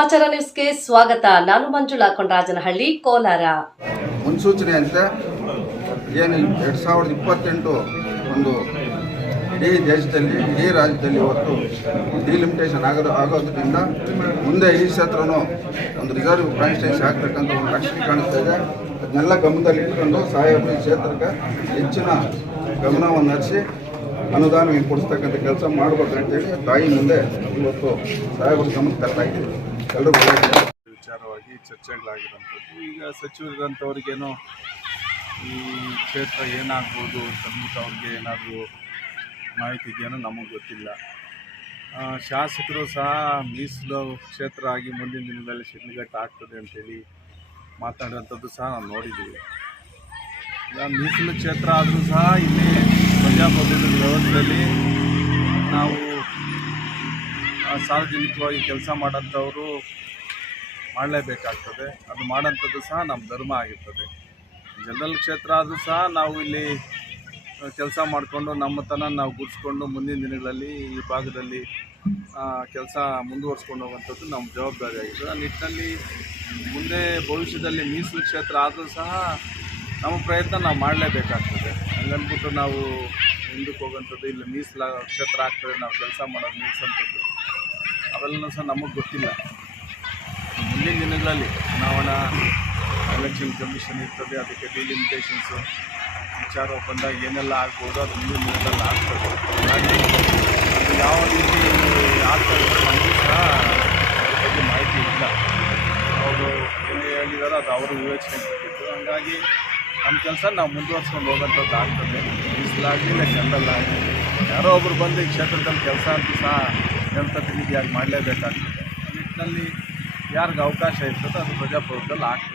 ಸಮಾಚಾರ ನ್ಯೂಸ್ಗೆ ಸ್ವಾಗತ. ನಾನು ಮಂಜುಳಾ ಕೊಂಡರಾಜನಹಳ್ಳಿ, ಕೋಲಾರ. ಮುನ್ಸೂಚನೆಯಂತೆ ಏನು 2028 ಒಂದು ಇಡೀ ದೇಶದಲ್ಲಿ ಇಡೀ ರಾಜ್ಯದಲ್ಲಿ ಇವತ್ತು ಡಿಲಿಮಿಟೇಷನ್ ಆಗೋದ್ರಿಂದ ಮುಂದೆ ಈ ಕ್ಷೇತ್ರನೂ ಒಂದು ರಿಸರ್ವ್ ಕಾನ್ಸ್ಟಿಟ್ಯೂನ್ಸಿ ಆಗ್ತಕ್ಕಂಥ ಒಂದು ಲಕ್ಷಣ ಕಾಣಿಸ್ತಾ ಇದೆ. ಅದನ್ನೆಲ್ಲ ಗಮನದಲ್ಲಿ ಇಟ್ಕೊಂಡು ಸಾಹೇಬರು ಈ ಕ್ಷೇತ್ರಕ್ಕೆ ಹೆಚ್ಚಿನ ಗಮನವನ್ನು ಹರಿಸಿ ಅನುದಾನ ಕೊಡಿಸ್ತಕ್ಕಂಥ ಕೆಲಸ ಮಾಡಬೇಕಂತೇಳಿ ತಾಯಿ ಮುಂದೆ ಇವತ್ತು ಸಾಹೇಬರ ಗಮನಕ್ಕೆ ತರ್ತಾ ಇದ್ದೀವಿ. ಎಲ್ಲರೂ ವಿಚಾರವಾಗಿ ಚರ್ಚೆಗಳಾಗಿರೋಂಥದ್ದು. ಈಗ ಸಚಿವರಿರಂಥವ್ರಿಗೇನೋ ಈ ಕ್ಷೇತ್ರ ಏನಾಗ್ಬೋದು ಅಂತಂದ್ಬಿಟ್ಟು ಅವ್ರಿಗೆ ಏನಾದರೂ ಮಾಹಿತಿ ಇದೆಯೋ ನಮಗೆ ಗೊತ್ತಿಲ್ಲ. ಶಾಸಕರು ಸಹ ಮೀಸಲು ಕ್ಷೇತ್ರ ಆಗಿ ಮುಂದಿನ ದಿನದಲ್ಲಿ ಶಿಡ್ಲಘಟ್ಟ ಆಗ್ತದೆ ಅಂತೇಳಿ ಮಾತಾಡುವಂಥದ್ದು ಸಹ ನಾವು ನೋಡಿದ್ದೀವಿ. ಈಗ ಮೀಸಲು ಕ್ಷೇತ್ರ ಆದರೂ ಸಹ ಇಲ್ಲಿ ಪ್ರಜಾಪ್ರಭುತ್ವದ ವ್ಯವಸ್ಥೆಯಲ್ಲಿ ನಾವು ಸಾರ್ವಜನಿಕವಾಗಿ ಕೆಲಸ ಮಾಡೋಂಥವರು ಮಾಡಲೇಬೇಕಾಗ್ತದೆ. ಅದು ಮಾಡೋಂಥದ್ದು ಸಹ ನಮ್ಮ ಧರ್ಮ ಆಗಿರ್ತದೆ. ಜನರಲ್ ಕ್ಷೇತ್ರ ಆದರೂ ಸಹ ನಾವು ಇಲ್ಲಿ ಕೆಲಸ ಮಾಡಿಕೊಂಡು ನಮ್ಮತನ ನಾವು ಗುಡಿಸ್ಕೊಂಡು ಮುಂದಿನ ದಿನಗಳಲ್ಲಿ ಈ ಭಾಗದಲ್ಲಿ ಕೆಲಸ ಮುಂದುವರ್ಸ್ಕೊಂಡು ಹೋಗುವಂಥದ್ದು ನಮ್ಮ ಜವಾಬ್ದಾರಿ ಆಗಿದೆ. ಆ ನಿಟ್ಟಿನಲ್ಲಿ ಮುಂದೆ ಭವಿಷ್ಯದಲ್ಲಿ ಮೀಸಲು ಕ್ಷೇತ್ರ ಆದರೂ ಸಹ ನಮ್ಮ ಪ್ರಯತ್ನ ನಾವು ಮಾಡಲೇಬೇಕಾಗ್ತದೆ. ಹಂಗನ್ಬಿಟ್ಟು ನಾವು ಮುಂದಕ್ಕೆ ಹೋಗುವಂಥದ್ದು ಇಲ್ಲಿ ಮೀಸಲ ಕ್ಷೇತ್ರ ಆಗ್ತದೆ ನಾವು ಕೆಲಸ ಮಾಡೋದು ನಿಲ್ಲಿಸೋಂಥದ್ದು ಅವೆಲ್ಲನೂ ಸಹ ನಮಗೆ ಗೊತ್ತಿಲ್ಲ. ಮುಂದಿನ ದಿನಗಳಲ್ಲಿ ಚುನಾವಣಾ ಎಲೆಕ್ಷನ್ ಕಮಿಷನ್ ಇರ್ತದೆ, ಅದಕ್ಕೆ ಡಿಲಿಮಿಟೇಷನ್ಸು ವಿಚಾರ ಬಂದಾಗ ಏನೆಲ್ಲ ಆಗ್ಬೋದು ಅದು ಮುಂದಿನ ದಿನದಲ್ಲಿ ಆಗ್ತದೆ. ಹಾಗಾಗಿ ಅದು ಯಾವ ರೀತಿ ಆಗ್ತದೆ ನಮಗೂ ಸಹ ಅದ್ರ ಬಗ್ಗೆ ಮಾಹಿತಿ ಇಲ್ಲ. ಅವರು ಏನು ಹೇಳಿದಾರೋ ಅದು ಅವರು ವಿವೇಚನೆ ಕೊಟ್ಟಿದ್ದು. ಹಾಗಾಗಿ ನಮ್ಮ ಕೆಲಸ ನಾವು ಮುಂದುವರ್ಸ್ಕೊಂಡು ಹೋಗೋಂಥದ್ದು ಆಗ್ತದೆ. ಮೀಸಲಾಗಲಿ ಇಲ್ಲ ಜನರಲ್ ಆಗಲಿ ಯಾರೋ ಒಬ್ಬರು ಬಂದು ಈ ಕ್ಷೇತ್ರದಲ್ಲಿ ಕೆಲಸ ಅಂತೂ ಸಹ ಜನಪ್ರತಿನಿಧಿಯಾಗಿ ಮಾಡಲೇಬೇಕಾಗ್ತದೆ. ಆ ನಿಟ್ಟಿನಲ್ಲಿ ಯಾರಿಗೆ ಅವಕಾಶ ಇರ್ತದೆ ಅದು ಪ್ರಜಾಪ್ರಭುತ್ವದಲ್ಲಿ ಆಗ್ತದೆ.